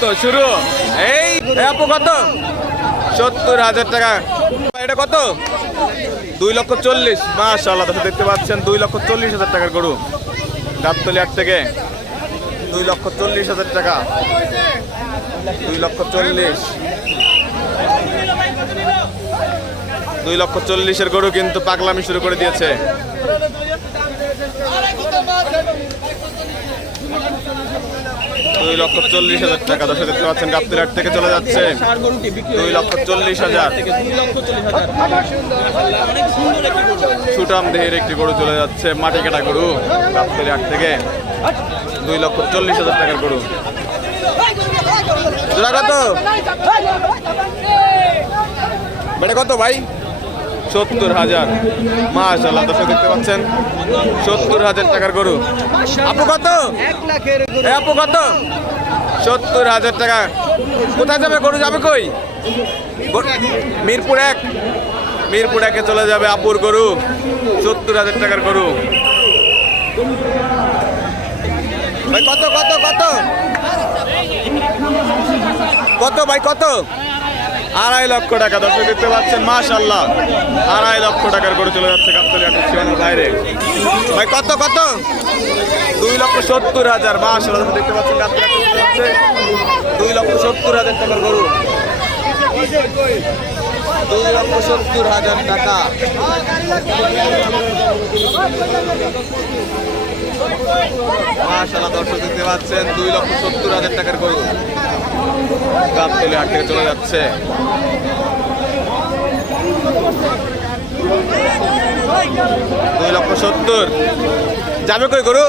তো, শুরু। এই আপু, কত? সত্তর হাজার টাকা। এটা কত? দুই লক্ষ চল্লিশ। মাশাল্লাহ দর্শক, দেখতে পাচ্ছেন, দুই লক্ষ চল্লিশ হাজার টাকার গরু। গাবতলি হাট থেকে। দুই লক্ষ চল্লিশ হাজার টাকা। দুই লক্ষ চল্লিশ। দুই লক্ষ চল্লিশের গরু কিন্তু পাগলামি শুরু করে দিয়েছে। দুই লক্ষ চল্লিশ হাজার টাকা। দর্শক দেখতে পাচ্ছেন গাবতলি হাট থেকে চলে যাচ্ছে। দুই লক্ষ চল্লিশ হাজার। সুটাম দেহের একটি গরু চলে যাচ্ছে, মাটি কাটা গরু গাবতলি হাট থেকে। দুই লক্ষ চল্লিশ হাজার টাকার গরু। জোড়া বেটা কত ভাই? সত্তর হাজার। মাশাল্লাহ দর্শক দেখতে পাচ্ছেন সত্তর হাজার টাকার গরু। আপু কত? আপু কত? সত্তর হাজার টাকা। কোথায় যাবে? গরু যাবে কই? মিরপুর এক। মিরপুর একে চলে যাবে আপুর গরু। সত্তর হাজার টাকার গরু। ভাই কত কত কত? কত ভাই কত? আড়াই লক্ষ টাকা দর্শক দেখতে পাচ্ছেন মাশাল্লাহ আড়াই লক্ষ টাকার গরু চলে যাচ্ছে বাইরে। ভাই, কত কত? দুই লক্ষ সত্তর হাজার মাশাল্লাহ দেখতে পাচ্ছেন দুই লক্ষ সত্তর হাজার টাকার গরু। দুই লক্ষ সত্তর হাজার টাকা। মাশাল্লাহ দর্শক দেখতে পাচ্ছেন, দুই লক্ষ সত্তর হাজার টাকার গরু। গাবতলি হাট থেকে চলে যাচ্ছে। দুই লক্ষ সত্তর। যাবে কই গরু?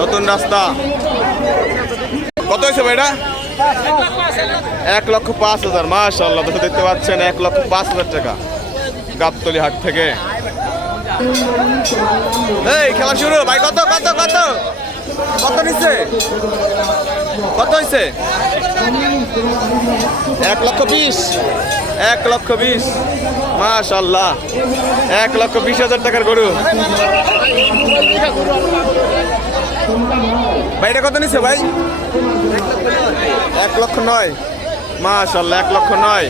নতুন রাস্তা। কত হয়েছে ভাইটা এক লক্ষ পাঁচ হাজার মাশাল্লাহ দেখে দেখতে পাচ্ছেন, এক লক্ষ পাঁচ হাজার টাকা গাবতলি হাট থেকে। এই, খেলা শুরু, ভাই, কত কত কত? কত নিচ্ছে? কত হয়েছে এক লক্ষ বিশ। এক লক্ষ বিশ। মাশাল্লাহ। এক লক্ষ বিশ হাজার টাকার গরু। ভাই, এটা কত নিচ্ছে ভাই? এক লক্ষ নয়। মাশাল্লাহ, এক লক্ষ নয়।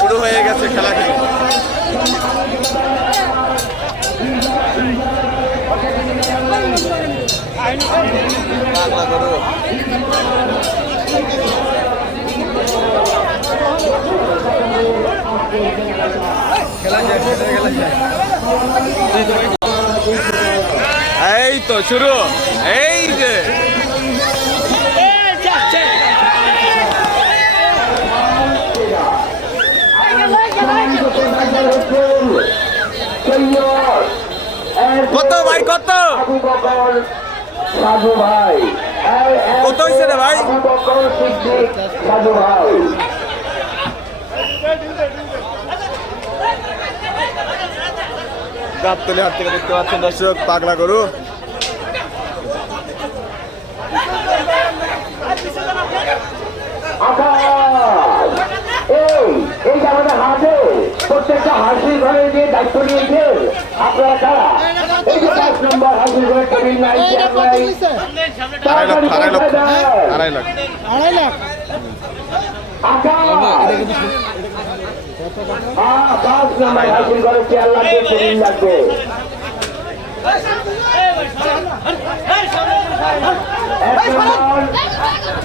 শুরু হয়ে গেছে খেলা খেলে। এই তো শুরু। এই যে। কত ভাই কত? সাধু ভাই। কত হয়েছে রে ভাই? সাধু ভাই। গাবতলি হাট থেকে দেখতে পাচ্ছেন দর্শক পাগলা গরু। এই এই আমাদের হাটে। প্রত্যেকটা হাসির ঘরে যে দায়িত্ব নিয়েছেন আপনারা কারা এই যে পাঁচ নম্বর হাসির ঘরে টেবিল নাই আড়াই লক্ষ আড়াই পাঁচ নম্বর টেবিল লাগবে?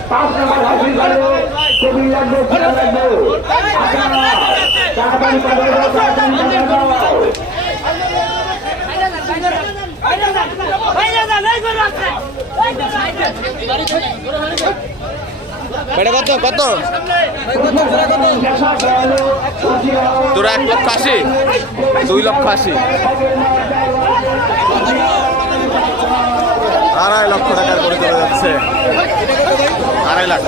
পাঁচ নম্বর টেবিল লাগবে লাগবে? এটা কত কত? তোরা এক লক্ষ আশি, দুই লক্ষ আশি। আড়াই লক্ষ টাকার করে চলে যাচ্ছে। আড়াই লাখ।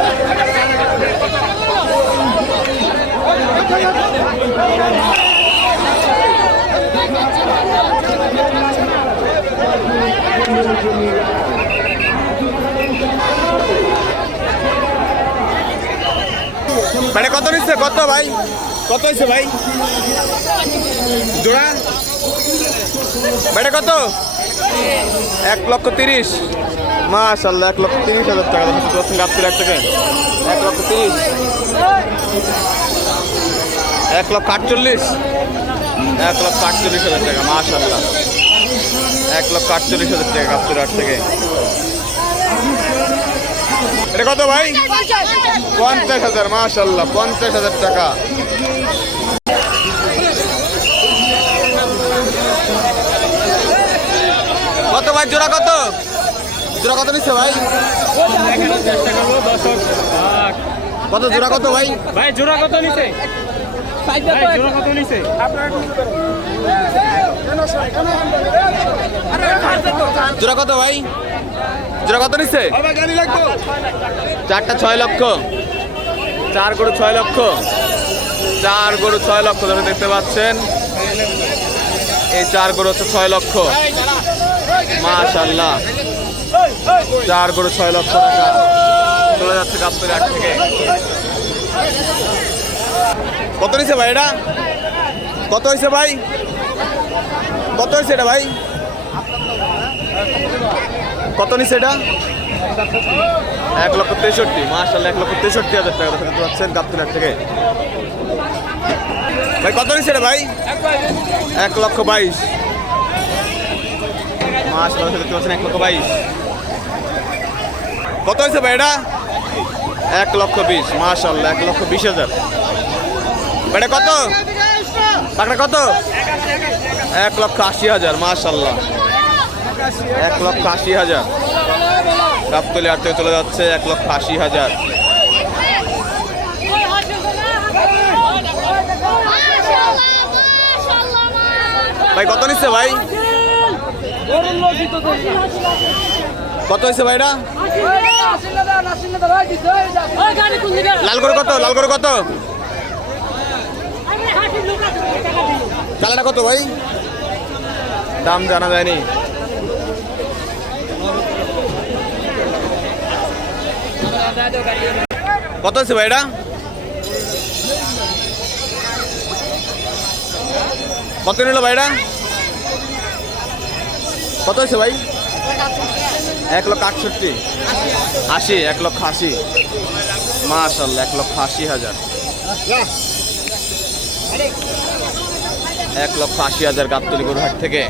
মানে কত নিচ্ছে? কত ভাই? কত হয়েছে ভাই? জোড়া? বেটা কত? এক লক্ষ তিরিশ। মাশাল্লাহ এক লক্ষ তিরিশ হাজার টাকা দেখতে পাচ্ছেন এক থেকে। এক লক্ষ তিরিশ। এক লক্ষ আটচল্লিশ। এক লক্ষ আটচল্লিশ হাজার টাকা মাশাল্লাহ এক লক্ষ আটচল্লিশ হাজার টাকা গাপ্তির আট থেকে। এটা কত ভাই? পঞ্চাশ হাজার মাশাল্লাহ পঞ্চাশ হাজার টাকা। কত ভাই জোড়া কত? জোড়া কত নিচ্ছে ভাই? কত জোড়া কত ভাই? ভাই জোড়া কত ভাই জোড়া কত নিছে? জোড়া কত ভাই? জোড়া কত নিচ্ছে? চারটা ছয় লক্ষ। চার গরু ছয় লক্ষ। চার গরু ছয় লক্ষ ধরে দেখতে পাচ্ছেন। এই চার গরু হচ্ছে ছয় লক্ষ। মাশাল্লাহ চার গরু ছয় লক্ষ টাকা। চলে যাচ্ছে গাবতলি হাট থেকে। কত নিছে ভাই এটা? কত হয়েছে ভাই? কত হয়েছে এটা ভাই? কত নিছে এটা? এক লক্ষ তেষট্টি। মার্শাল এক লক্ষ তেষট্টি হাজার টাকা দেখতে পাচ্ছেন গাবতলার থেকে। ভাই, কত নিছে এটা ভাই? এক লক্ষ বাইশ। মার্শাল দেখতে পাচ্ছেন এক লক্ষ বাইশ। কত হয়েছে ভাই এটা? এক লক্ষ বিশ। মার্শাল এক লক্ষ বিশ হাজার। ভাই, এটা কত? টাকা কত? এক লক্ষ আশি হাজার মার্শাল্লাহ এক লক্ষ আশি হাজার। গাবতলি থেকে চলে যাচ্ছে, এক লক্ষ আশি হাজার। ভাই, কত নিচ্ছে ভাই? কত হয়েছে ভাইরা? লাল করে কত, লাল করে কত? কালাটা কত ভাই? দাম জানা যায়নি। কত আছে ভাই এটা কত নিল ভাইটা কত আছে ভাই? এক লক্ষ আটষট্টি। আশি, এক লক্ষ আশি। মাশাল্লাহ এক লক্ষ আশি হাজার। এক লক্ষ আশি হাজার গাবতলি গরুহাট থেকে।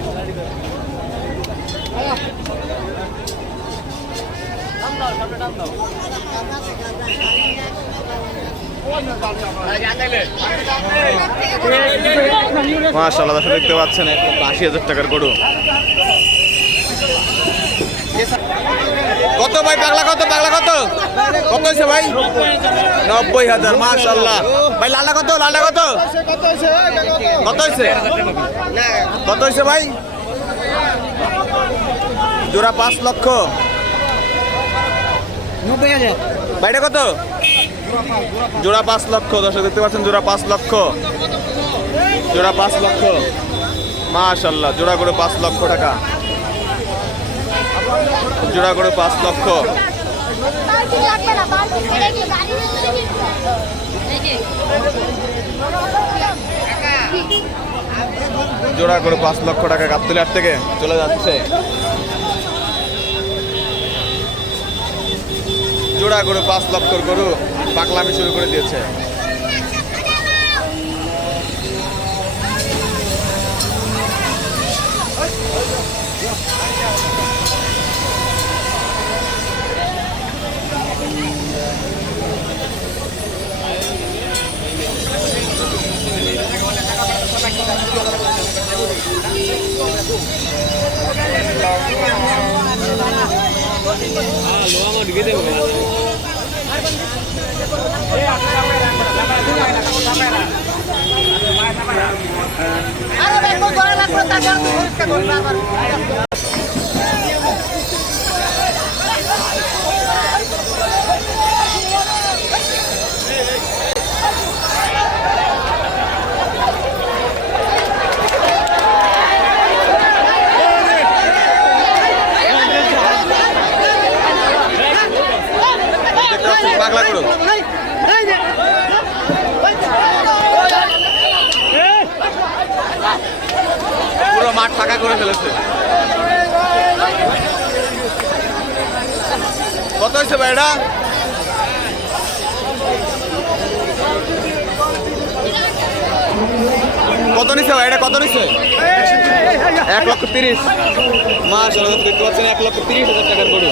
মাশাল্লাহ দর্শক, দেখতে পাচ্ছেন আশি হাজার টাকার গরু। কত ভাই, পাগলা কত পাগলা কত? কত হয়েছে ভাই? নব্বই হাজার মাশাল্লাহ ভাই লালা কত লালা কত? কত হয়েছে? কত হয়েছে ভাই? জোড়া পাঁচ লক্ষ। ভাইটা কত? জোড়া পাঁচ লক্ষ, দর্শক দেখতে পাচ্ছেন, জোড়া পাঁচ লক্ষ। জোড়া পাঁচ লক্ষ। মাশাল্লাহ জোড়া করে পাঁচ লক্ষ টাকা। জোড়া করে পাঁচ লক্ষ। জোড়া করে পাঁচ লক্ষ টাকা গাবতলি থেকে চলে যাচ্ছে। করে পাঁচ লক্ষ গরু পাকলামি শুরু করে দিয়েছে। দেখতে পাচ্ছেন পাগলা গরু পুরো মাঠ ফাঁকা করে ফেলেছে। কত হয়েছে ভাই কত নিচ্ছে ভাই এটা কত নিচ্ছে এক লক্ষ তিরিশ। মাস দেখতে পাচ্ছেন, এক লক্ষ তিরিশ হাজার টাকার গরু।